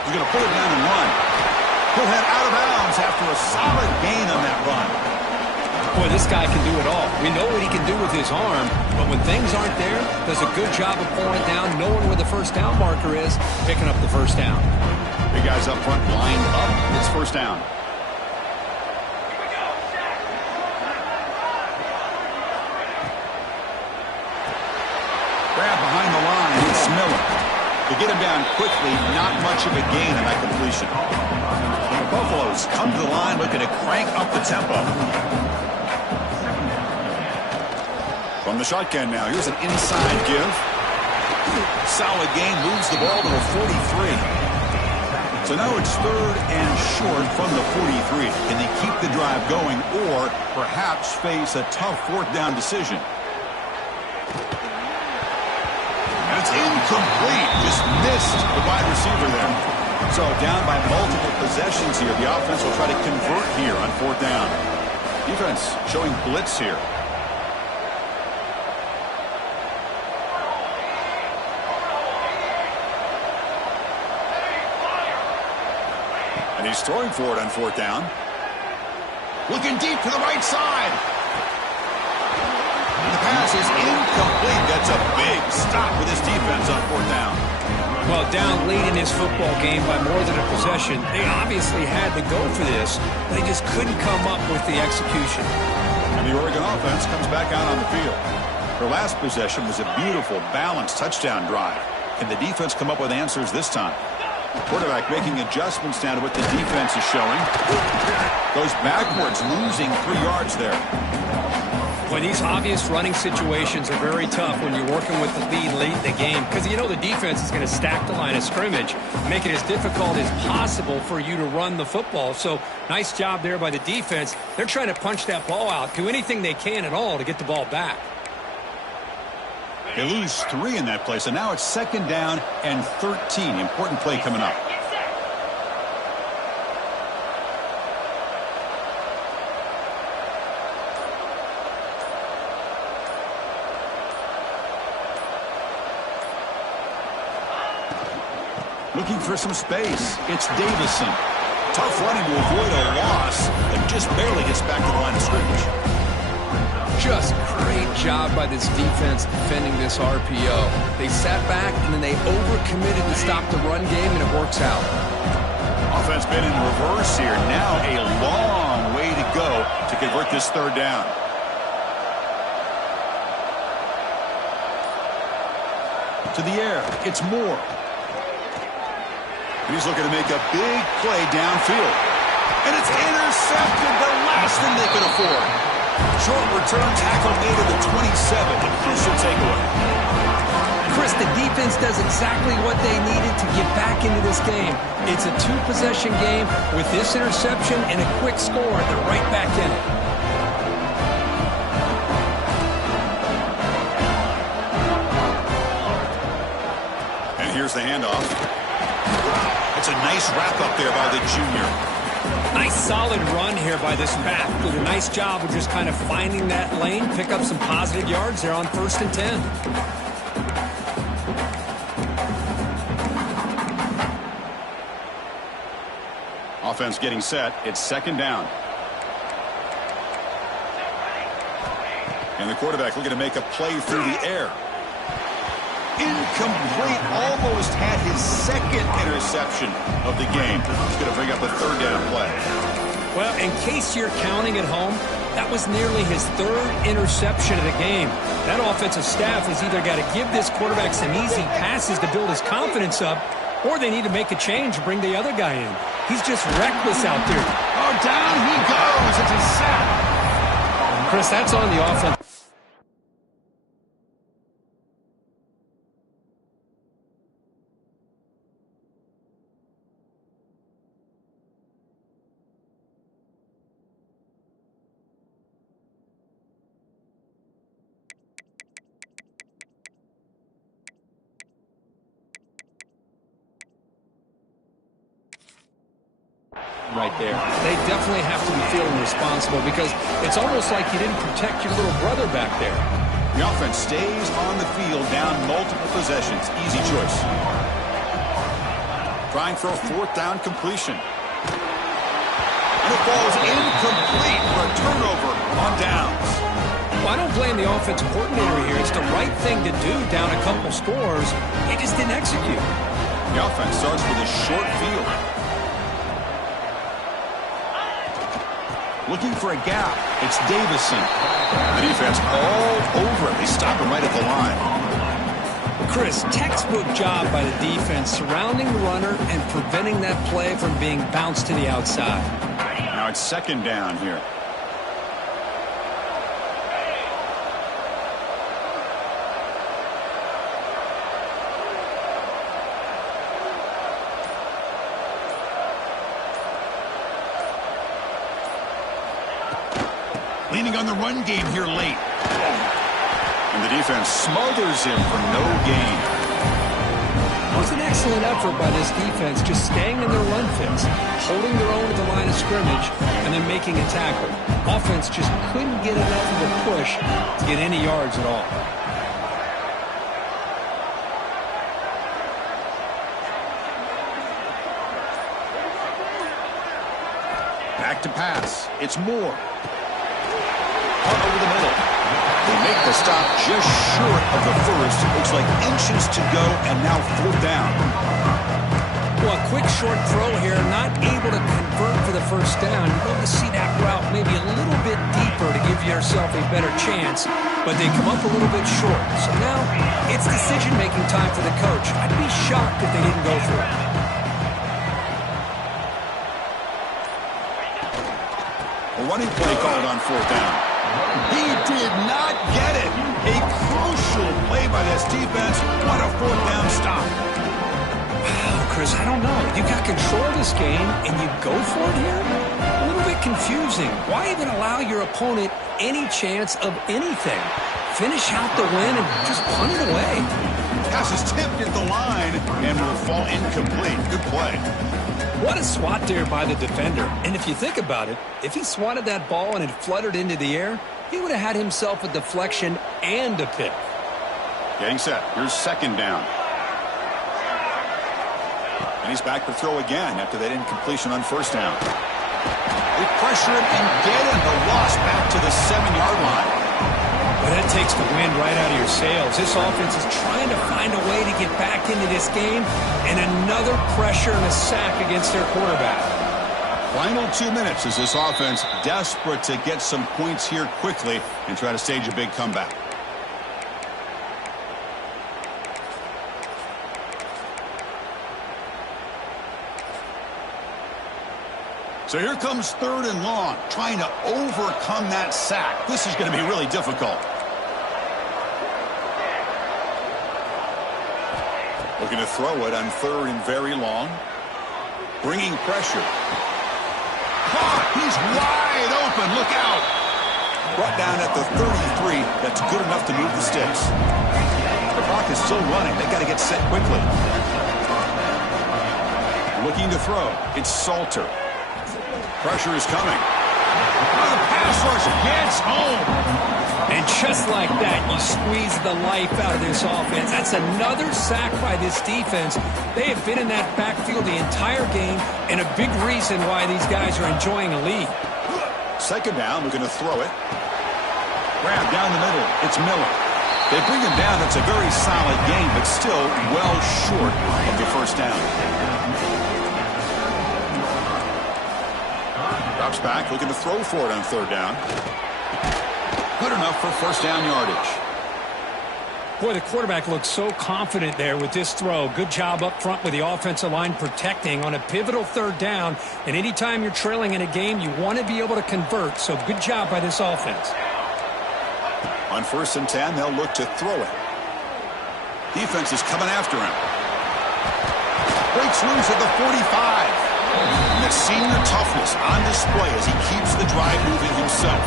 He's going to pull it down and run. He'll head out of bounds after a solid gain on that run. Boy, this guy can do it all. We know what he can do with his arm, but when things aren't there, does a good job of pulling it down, knowing where the first down marker is, picking up the first down. Big guys up front lined up. It's 1st down. Grab behind the line. It's Miller. To get him down quickly, not much of a gain on that completion. The Buffaloes come to the line looking to crank up the tempo. From the shotgun now, here's an inside give. Solid gain, moves the ball to the 43. So now it's 3rd and short from the 43. Can they keep the drive going or perhaps face a tough 4th down decision? And it's incomplete. Just missed the wide receiver there. So down by multiple possessions here. The offense will try to convert here on 4th down. Defense showing blitz here. He's throwing for it on 4th down. Looking deep to the right side. The pass is incomplete. That's a big stop with his defense on 4th down. Well, down late in his football game by more than a possession, they obviously had to go for this. They just couldn't come up with the execution. And the Oregon offense comes back out on the field. Their last possession was a beautiful, balanced touchdown drive. Can the defense come up with answers this time? Quarterback making adjustments down to what the defense is showing. Goes backwards, losing 3 yards there. Well, these obvious running situations are very tough when you're working with the lead late in the game because you know the defense is going to stack the line of scrimmage, make it as difficult as possible for you to run the football. So nice job there by the defense. They're trying to punch that ball out, do anything they can at all to get the ball back. They lose 3 in that play, so now it's 2nd down and 13. Important play coming up. Looking for some space. It's Davison. Tough running to avoid a loss, and just barely gets back to the line of scrimmage. Just great job by this defense defending this RPO. They sat back, and then they overcommitted to stop the run game, and it works out. Offense been in reverse here. Now a long way to go to convert this 3rd down. To the air. It's Moore. He's looking to make a big play downfield. And it's intercepted, the last thing they could afford. Short return tackle made at the 27. A crucial takeaway. Chris, the defense does exactly what they needed to get back into this game. It's a 2-possession game. With this interception and a quick score, they're right back in it. And here's the handoff. It's a nice wrap-up there by the junior. Nice solid run here by this back. Did a nice job of just kind of finding that lane, pick up some positive yards there on 1st and 10. Offense getting set. It's 2nd down. And the quarterback looking to make a play through the air. Incomplete. Almost had his 2nd interception of the game. He's going to bring up a 3rd down play. Well, in case you're counting at home, that was nearly his 3rd interception of the game. That offensive staff has either got to give this quarterback some easy passes to build his confidence up, or they need to make a change and bring the other guy in. He's just reckless out there. Oh, down he goes. It's a sack. Chris, that's on the offense. Right there. They definitely have to be feeling responsible because it's almost like you didn't protect your little brother back there. The offense stays on the field down multiple possessions. Easy choice. Trying for a 4th down completion. And it falls incomplete for a turnover on downs. Well, I don't blame the offensive coordinator here. It's the right thing to do down a couple scores. They just didn't execute. The offense starts with a short field. Looking for a gap. It's Davison. The defense all over him. They stop him right at the line. Chris, textbook job by the defense surrounding the runner and preventing that play from being bounced to the outside. Now it's 2nd down here. Leaning on the run game here late. And the defense smothers him for no gain. It was an excellent effort by this defense, just staying in their run fits, holding their own at the line of scrimmage, and then making a tackle. Offense just couldn't get enough of a push to get any yards at all. back to pass. It's Moore. Out over the middle. They make the stop just short of the first. Looks like inches to go, and now 4th down. Well, a quick short throw here, not able to convert for the first down. You'd love to see that route maybe a little bit deeper to give yourself a better chance, but they come up a little bit short. So now it's decision-making time for the coach. I'd be shocked if they didn't go for it. A running play called on 4th down. He did not get it. A crucial play by this defense. What a 4th down stop. Wow, Chris, I don't know. You got control of this game, and you go for it here? A little bit confusing. Why even allow your opponent any chance of anything? Finish out the win and just punt it away. Pass is tipped at the line and will fall incomplete. Good play. What a swat there by the defender. And if you think about it, if he swatted that ball and it fluttered into the air, he would have had himself a deflection and a pick. Getting set. Here's 2nd down. And he's back to throw again after that incompletion on 1st down. They pressure him and get him. The loss back to the 7-yard line. Well, that takes the wind right out of your sails. This offense is trying to find a way to get back into this game, and another pressure and a sack against their quarterback. Final 2 minutes as this offense desperate to get some points here quickly and try to stage a big comeback. So here comes 3rd and long, trying to overcome that sack. This is going to be really difficult. Looking to throw it on 3rd and very long. Bringing pressure. Caught! He's wide open. Look out! Brought down at the 33. That's good enough to move the sticks. The clock is still running. They got to get set quickly. Looking to throw. It's Salter. Pressure is coming. Oh, the pass rush gets home. And just like that, you squeeze the life out of this offense. That's another sack by this defense. They have been in that backfield the entire game, and a big reason why these guys are enjoying a lead. 2nd down, we're going to throw it. Grab down the middle. It's Miller. They bring him down. It's a very solid game, but still well short of the 1st down. Drops back, looking to throw for it on 3rd down. Good enough for 1st down yardage. Boy, the quarterback looks so confident there with this throw. Good job up front with the offensive line protecting on a pivotal 3rd down. And anytime you're trailing in a game, you want to be able to convert. So good job by this offense. On 1st and 10, they'll look to throw it. Defense is coming after him. Breaks loose at the 45. And the senior toughness on display as he keeps the drive moving himself.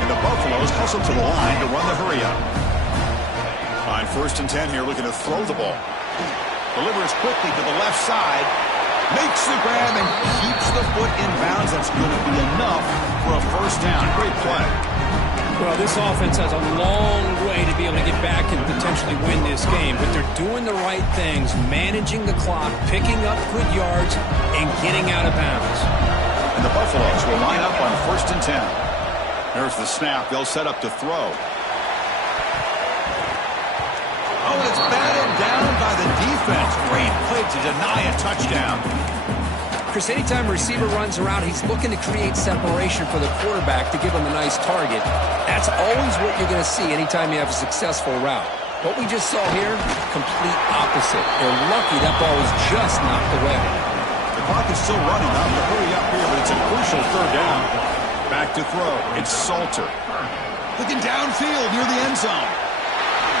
And the Buffaloes hustle to the line to run the hurry up. On 1st and 10 here, looking to throw the ball. Delivers quickly to the left side. Makes the grab and keeps the foot in bounds. That's going to be enough for a 1st down. Great play. Well, this offense has a long way to be able to get back and potentially win this game, but they're doing the right things, managing the clock, picking up good yards, and getting out of bounds. And the Buffaloes will line up on 1st and 10. There's the snap. They'll set up to throw. Oh, and it's batted down by the defense. Great play to deny a touchdown. Chris, anytime a receiver runs around, he's looking to create separation for the quarterback to give him a nice target. That's always what you're going to see anytime you have a successful route. What we just saw here, complete opposite. They're lucky that ball was just knocked away. The clock is still running. Now to hurry up here, but it's a crucial 3rd down. Back to throw. It's Salter. Looking downfield near the end zone.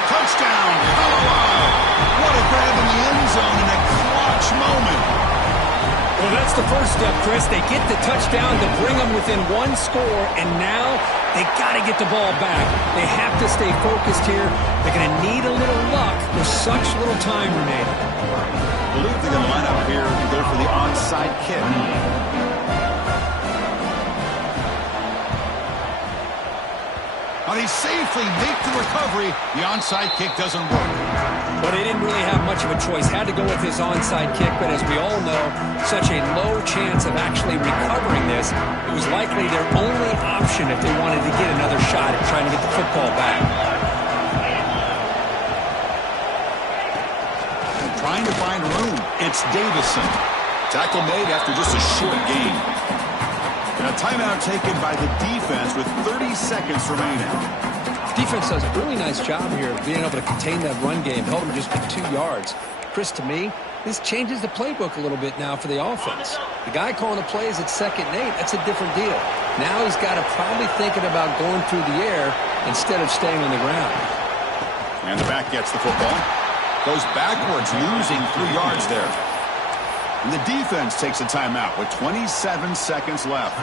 Touchdown. Colorado. What a grab in the end zone in a clutch moment. Well, that's the first step, Chris. They get the touchdown to bring them within 1 score, and now they got to get the ball back. They have to stay focused here. They're going to need a little luck with such little time remaining. I believe they're going to line up here and go for the onside kick. Now they safely make the recovery. The onside kick doesn't work. Well, they didn't really have much of a choice. Had to go with his onside kick, but as we all know, such a low chance of actually recovering this. It was likely their only option if they wanted to get another shot at trying to get the football back. Trying to find room. It's Davison. Tackle made after just a short gain. And a timeout taken by the defense with 30 seconds remaining. Defense does a really nice job here of being able to contain that run game. Held him just to 2 yards. Chris, to me, this changes the playbook a little bit now for the offense. The guy calling the plays at 2nd and 8, that's a different deal. Now he's got to probably thinking about going through the air instead of staying on the ground. And the back gets the football. Goes backwards, losing 3 yards there. And the defense takes a timeout with 27 seconds left.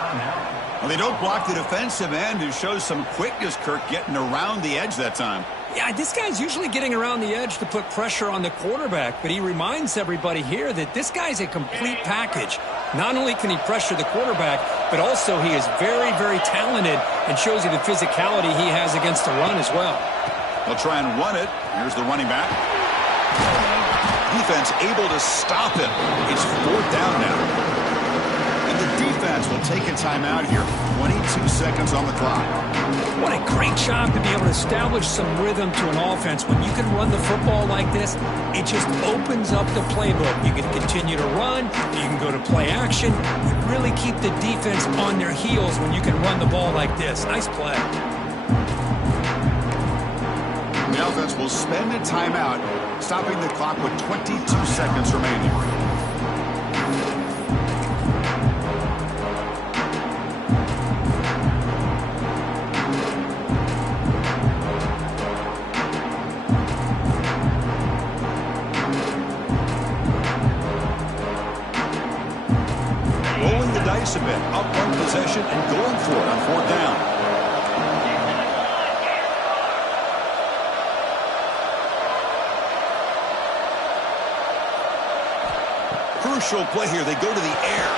Well, they don't block the defensive end, who shows some quickness, Kirk, getting around the edge that time. Yeah, this guy's usually getting around the edge to put pressure on the quarterback, but he reminds everybody here that this guy's a complete package. Not only can he pressure the quarterback, but also he is very, very talented and shows you the physicality he has against the run as well. They'll try and run it. Here's the running back. Defense able to stop him. It's 4th down now. And the defense will take a timeout here. 22 seconds on the clock. What a great job to be able to establish some rhythm to an offense. When you can run the football like this, it just opens up the playbook. You can continue to run. You can go to play action. You really keep the defense on their heels when you can run the ball like this. Nice play. The offense will spend a timeout, stopping the clock with 22 seconds remaining. Rolling the dice a bit, up one possession and going for it on 4th down. Crucial play here. They go to the air.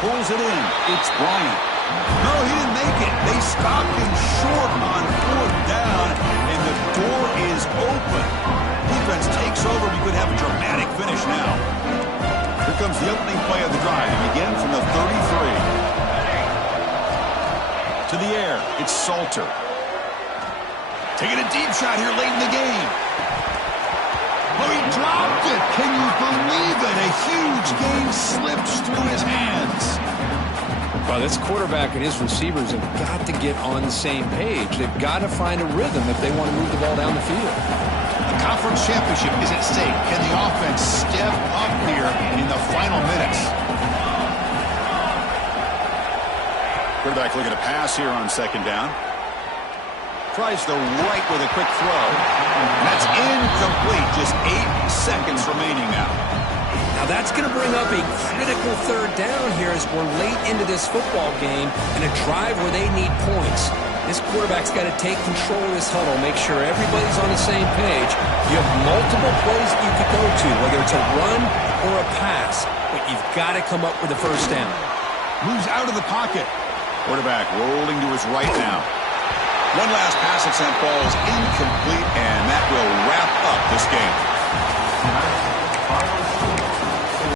Pulls it in. It's Bryant. No, he didn't make it. They stopped him short on 4th down, and the door is open. Defense takes over. We could have a dramatic finish now. Here comes the opening play of the drive. And again from the 33. To the air. It's Salter. Taking a deep shot here late in the game. Oh, he dropped it. Can you believe it? A huge gain slips through his hands. Well, this quarterback and his receivers have got to get on the same page. They've got to find a rhythm if they want to move the ball down the field. The conference championship is at stake. Can the offense step up here in the final minutes? Quarterback looking to pass here on 2nd down. Tries the right with a quick throw. And that's incomplete. Just 8 seconds remaining now. Now that's going to bring up a critical 3rd down here as we're late into this football game in a drive where they need points. This quarterback's got to take control of this huddle, make sure everybody's on the same page. You have multiple plays that you could go to, whether it's a run or a pass, but you've got to come up with a 1st down. Moves out of the pocket. Quarterback rolling to his right now. One last pass attempt falls incomplete, and that will wrap up this game.